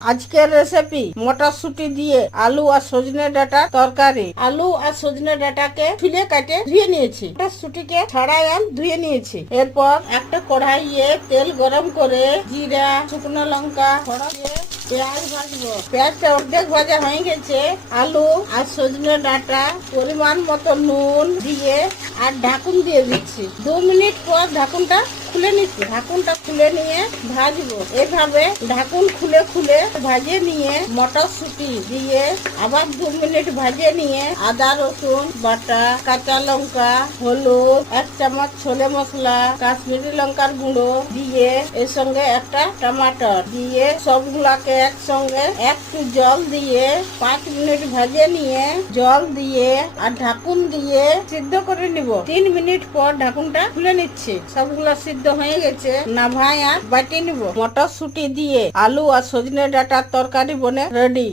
আজকের রেসিপি মটরশুঁটি দিয়ে আলু আর সজনে ডাঁটা তরকারি। আলু আর সজনে ডাঁটাকে ছুলে কাটে ধুয়ে নিয়েছি, মটরশুঁটিকে ছাড়াই ধুয়ে নিয়েছি। এরপর একটা কড়াইয়ে তেল গরম করে জিরা, শুকনো লঙ্কা ছড়িয়ে পেঁয়াজ ভাজবো। পেঁয়াজটা অর্ধেক ভাজা হয়ে গেছে। আলু আর সজনে ডাঁটা পরিমাণ মতো নুন দিয়ে আর ঢাকুন দিয়ে দিচ্ছি। 2 মিনিট পর ঢাকুনটা খুলে নিচ্ছি। ঢাকুনটা খুলে নিয়ে ভাজবো। এভাবে ঢাকুন খুলে খুলে ভাজে নিয়ে মটরশুঁটি দিয়ে আবার 2 মিনিট ভাজে নিয়ে আদা রসুন বাটা, কাঁচা লঙ্কা, হলুদ, 1 চামচ ছোলে মশলা, কাশ্মীরি লঙ্কার গুঁড়ো দিয়ে এর সঙ্গে একটা টমাটর দিয়ে সবগুলাকে একসঙ্গে একটু জল দিয়ে 5 মিনিট ভাজে নিয়ে জল দিয়ে আর ঢাকুন দিয়ে সিদ্ধ করে নিব। 3 মিনিট পর ঢাকুনটা খুলে নিচ্ছি। সবগুলা সিদ্ধ হয়ে গেছে। নামাই আর বাটি নিব। মটরশুঁটি দিয়ে আলু আর সজনে ডাঁটার তরকারি বনে রেডি।